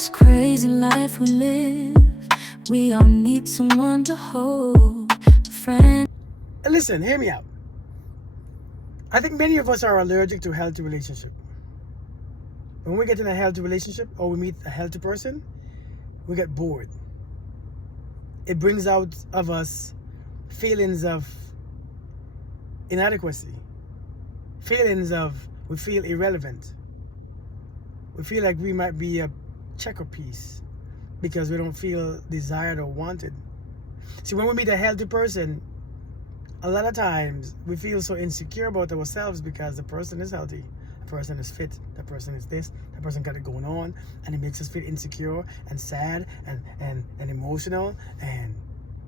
this crazy life we live, we all need someone to hold, a friend. Listen, hear me out. I think many of us are allergic to a healthy relationship. When we get in a healthy relationship or we meet a healthy person, we get bored. It brings out of us feelings of inadequacy, feelings of we feel irrelevant. We feel like we might be a checker piece because we don't feel desired or wanted. See, when we meet a healthy person, a lot of times we feel so insecure about ourselves because the person is healthy, the person is fit, the person is this, the person got it going on, and it makes us feel insecure and sad and emotional and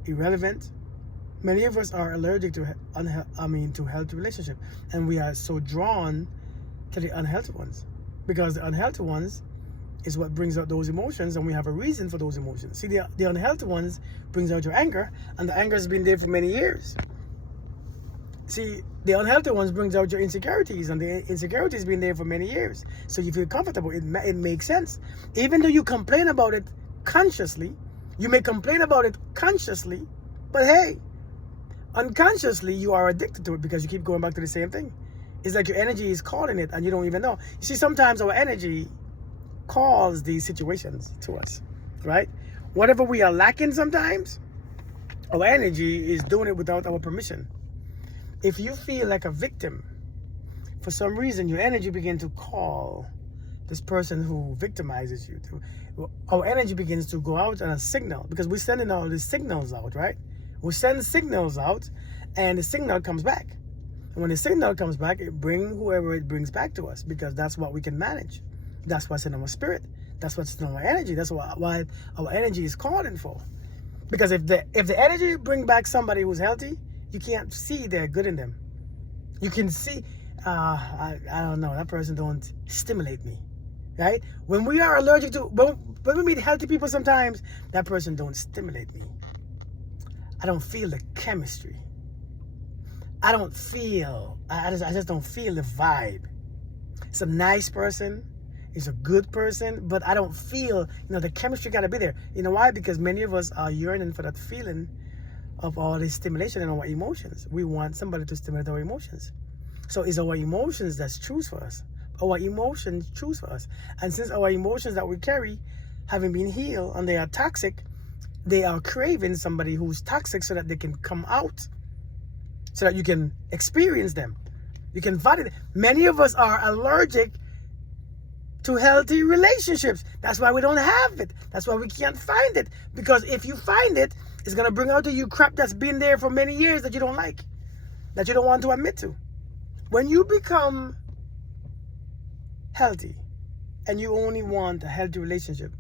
irrelevant. Many of us are allergic to healthy relationship, and we are so drawn to the unhealthy ones because the unhealthy ones is what brings out those emotions, and we have a reason for those emotions. See, the unhealthy ones brings out your anger, and the anger has been there for many years. See, the unhealthy ones brings out your insecurities, and the insecurities been there for many years. So you feel comfortable. It makes sense. Even though you complain about it consciously, you may complain about it consciously, but hey, unconsciously you are addicted to it because you keep going back to the same thing. It's like your energy is calling it and you don't even know. You see, sometimes our energy calls these situations to us, right? Whatever we are lacking sometimes, our energy is doing it without our permission. If you feel like a victim, for some reason, your energy begins to call this person who victimizes you. Our energy begins to go out on a signal because we're sending all these signals out, right? We send signals out and the signal comes back. And when the signal comes back, it brings whoever it brings back to us because that's what we can manage. That's what's in our spirit. That's what's in our energy. That's why our energy is calling for. Because if the energy brings back somebody who's healthy, you can't see their good in them. You can see, I don't know, that person don't stimulate me, right? When we are allergic to, when we meet healthy people sometimes, that person don't stimulate me. I don't feel the chemistry. I just don't feel the vibe. It's a nice person. It's a good person, but I don't feel, the chemistry got to be there. You know why? Because many of us are yearning for that feeling of all this stimulation in our emotions. We want somebody to stimulate our emotions. So it's our emotions that choose for us. Our emotions choose for us. And since our emotions that we carry haven't been healed and they are toxic, they are craving somebody who's toxic so that they can come out, so that you can experience them. You can validate. Many of us are allergic to healthy relationships. That's why we don't have it. That's why we can't find it. Because if you find it, it's going to bring out to you crap that's been there for many years that you don't like, that you don't want to admit to. When you become healthy and you only want a healthy relationship,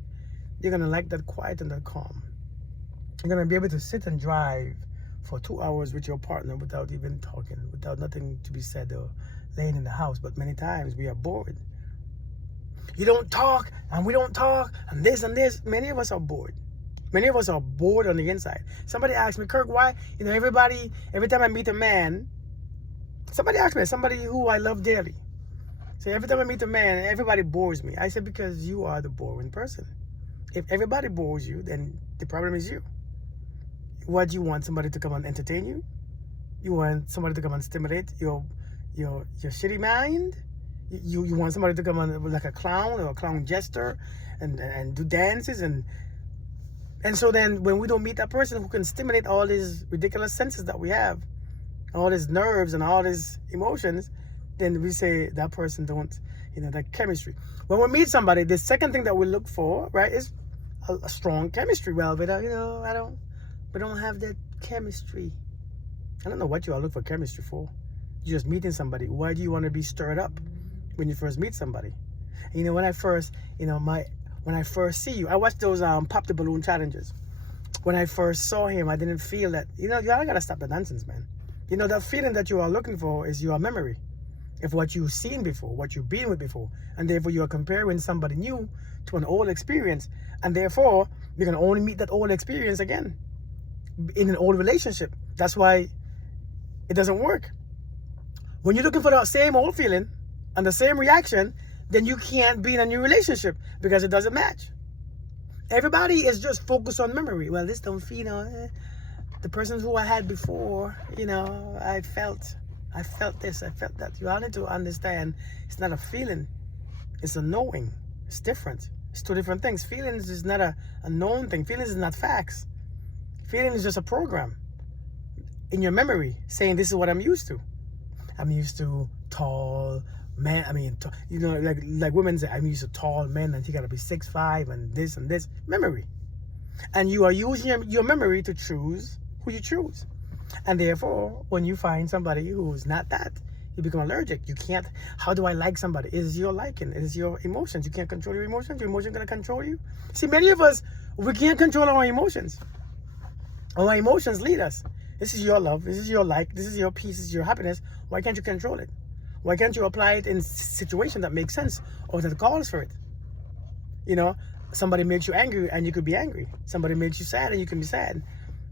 you're going to like that quiet and that calm. You're going to be able to sit and drive for 2 hours with your partner without even talking, without nothing to be said or laying in the house. But many times we are bored. You don't talk and we don't talk and this and this. Many of us are bored. Many of us are bored on the inside. Somebody asked me, Kirk, why? Every time I meet a man, somebody asked me, somebody who I love dearly. So every time I meet a man, everybody bores me. I said, because you are the boring person. If everybody bores you, then the problem is you. What do you want? Somebody to come and entertain you? You want somebody to come and stimulate your shitty mind? You want somebody to come on like a clown or a clown jester and do dances and so then when we don't meet that person who can stimulate all these ridiculous senses that we have, all these nerves and all these emotions, then we say that person don't, that chemistry. When we meet somebody, the second thing that we look for, right, is a strong chemistry. Well, but we don't have that chemistry. I don't know what you all look for chemistry for. You're just meeting somebody. Why do you want to be stirred up when you first meet somebody? When I first, when I first see you, I watched those pop the balloon challenges. When I first saw him, I didn't feel that, y'all gotta stop the nonsense, man. That feeling that you are looking for is your memory of what you've seen before, what you've been with before. And therefore you are comparing somebody new to an old experience. And therefore, you're gonna only meet that old experience again in an old relationship. That's why it doesn't work. When you're looking for the same old feeling and the same reaction, then you can't be in a new relationship because it doesn't match. Everybody is just focused on memory. Well, this don't feel, the persons who I had before, I felt this, I felt that. You all need to understand it's not a feeling, it's a knowing. It's different. It's two different things. Feelings is not a known thing. Feelings is not facts. Feeling is just a program in your memory saying this is what I'm used to. I'm used to tall men. Like women say, I'm used to tall men and you gotta be 6'5" and this and this. Memory. And you are using your memory to choose who you choose. And therefore, when you find somebody who's not that, you become allergic. You can't, how do I like somebody? It is your liking. It is your emotions. You can't control your emotions. Your emotions are going to control you. See, many of us, we can't control our emotions. Our emotions lead us. This is your love. This is your like. This is your peace. This is your happiness. Why can't you control it? Why can't you apply it in a situation that makes sense or that calls for it? Somebody makes you angry and you could be angry. Somebody makes you sad and you can be sad.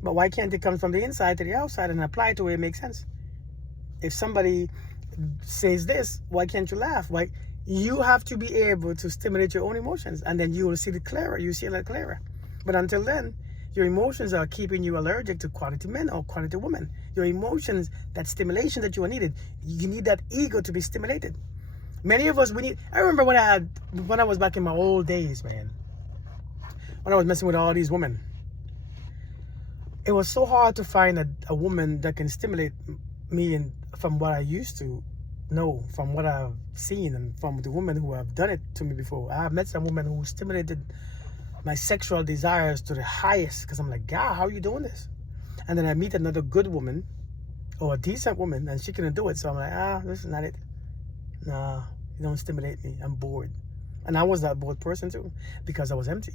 But why can't it come from the inside to the outside and apply it to where it makes sense? If somebody says this, why can't you laugh? Why? You have to be able to stimulate your own emotions, and then you will see it clearer. You see it clearer. But until then, your emotions are keeping you allergic to quality men or quality women. Your emotions, that stimulation that you are needed, you need that ego to be stimulated. Many of us, I remember when I was back in my old days, man, when I was messing with all these women, it was so hard to find a woman that can stimulate me from what I used to know, from what I've seen, and from the women who have done it to me before. I have met some women who stimulated my sexual desires to the highest, because I'm like, God, how are you doing this? And then I meet another good woman or a decent woman and she couldn't do it. So I'm like, this is not it. Nah, you don't stimulate me. I'm bored. And I was that bored person too, because I was empty.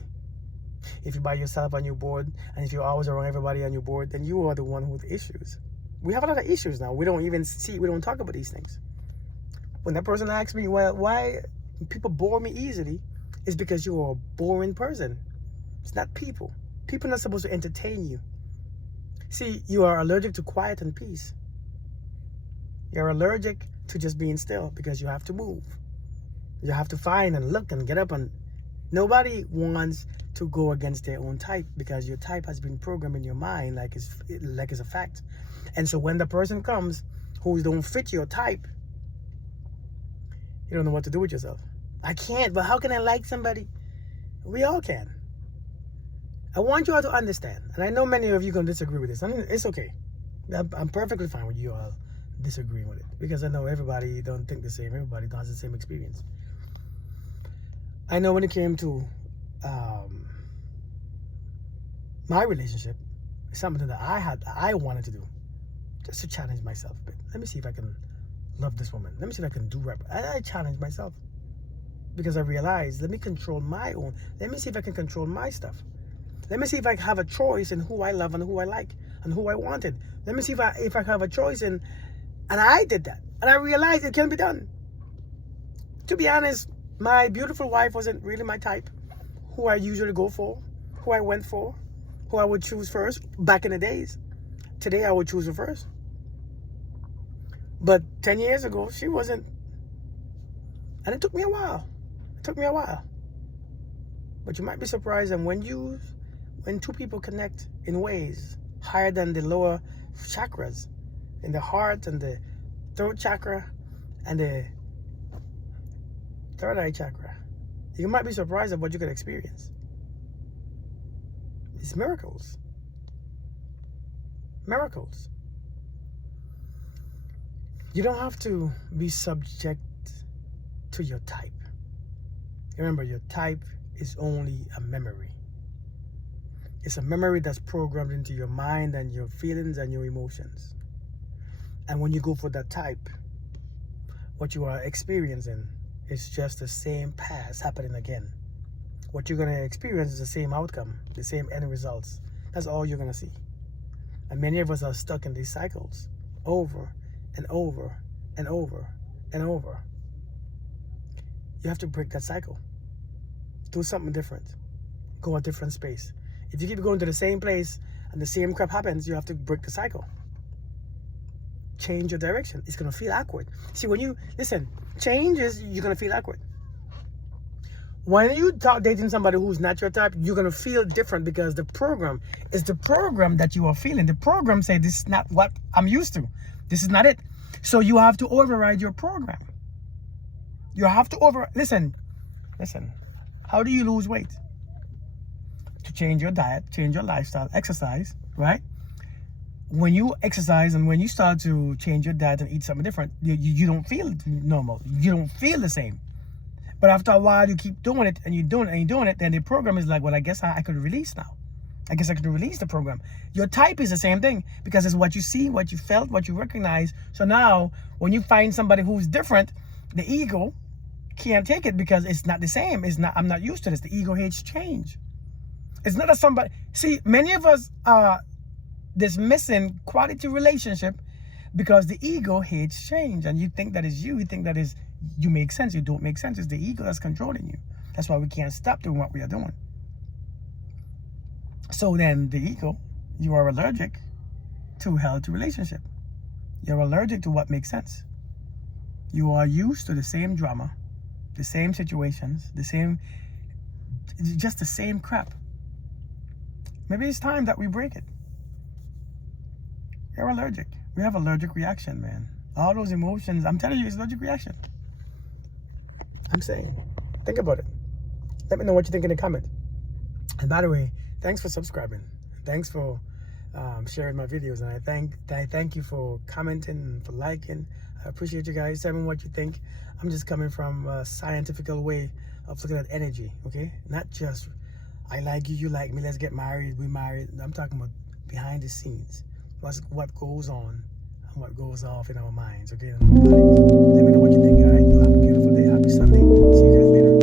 If you're by yourself and you're bored, and if you're always around everybody and you're bored, then you are the one with issues. We have a lot of issues now. We don't talk about these things. When that person asks me, well, why people bore me easily, it's because you're a boring person. It's not people. People are not supposed to entertain you. See, you are allergic to quiet and peace. You're allergic to just being still because you have to move. You have to find and look and get up, and nobody wants to go against their own type because your type has been programmed in your mind like it's a fact. And so when the person comes who don't fit your type, you don't know what to do with yourself. I can't, but how can I like somebody? We all can. I want you all to understand, and I know many of you are going to disagree with this, and it's okay. I'm perfectly fine with you all disagreeing with it, because I know everybody don't think the same. Everybody has the same experience. I know when it came to my relationship, it's something that I wanted to do, just to challenge myself a bit. Let me see if I can love this woman. Let me see if I can do rap. I challenged myself because I realized, let me control my own. Let me see if I can control my stuff. Let me see if I have a choice in who I love and who I like and who I wanted. Let me see if I have a choice in, and I did that. And I realized it can be done. To be honest, my beautiful wife wasn't really my type, who I usually go for, who I went for, who I would choose first back in the days. Today I would choose her first. But 10 years ago, she wasn't. And it took me a while. But you might be surprised that when two people connect in ways higher than the lower chakras, in the heart and the throat chakra and the third eye chakra, you might be surprised at what you could experience. It's miracles. Miracles. You don't have to be subject to your type. Remember, your type is only a memory. It's a memory that's programmed into your mind and your feelings and your emotions. And when you go for that type, what you are experiencing is just the same past happening again. What you're going to experience is the same outcome, the same end results. That's all you're going to see. And many of us are stuck in these cycles over and over and over and over. You have to break that cycle. Do something different. Go a different space. If you keep going to the same place and the same crap happens, you have to break the cycle. Change your direction. It's going to feel awkward. See, when you, listen, change is, you're going to feel awkward. when you start dating somebody who's not your type, you're gonna feel different because the program is the program that you are feeling. The program say this is not what I'm used to. This is not it. So you have to override your program. You have to listen. How do you lose weight? To change your diet, change your lifestyle, exercise, right? When you exercise and when you start to change your diet and eat something different, you don't feel normal. You don't feel the same. But after a while, you keep doing it and you're doing it and you're doing it, then the program is like, well, I guess I could release now. I guess I could release the program. Your type is the same thing because it's what you see, what you felt, what you recognize. So now when you find somebody who's different, the ego can't take it because it's not the same. I'm not used to this. The ego hates change. It's not a somebody. See, many of us are dismissing quality relationship because the ego hates change, and you think that is you. You think that is you make sense. You don't make sense. It's the ego that's controlling you. That's why we can't stop doing what we are doing. So then, the ego, you are allergic to healthy relationship. You're allergic to what makes sense. You are used to the same drama, the same situations, just the same crap. Maybe it's time that we break it. You're allergic. We have allergic reaction, man. All those emotions, I'm telling you, it's allergic reaction. I'm saying, think about it. Let me know what you think in the comment. And by the way, thanks for subscribing. Thanks for sharing my videos. And I thank you for commenting and for liking. I appreciate you guys. Tell me what you think. I'm just coming from a scientific way of looking at energy, okay? Not just, I like you, you like me, let's get married, we married. I'm talking about behind the scenes. What goes on and what goes off in our minds, okay? In our bodies. Let me know what you think, all right? You have a beautiful day. Happy Sunday. See you guys later.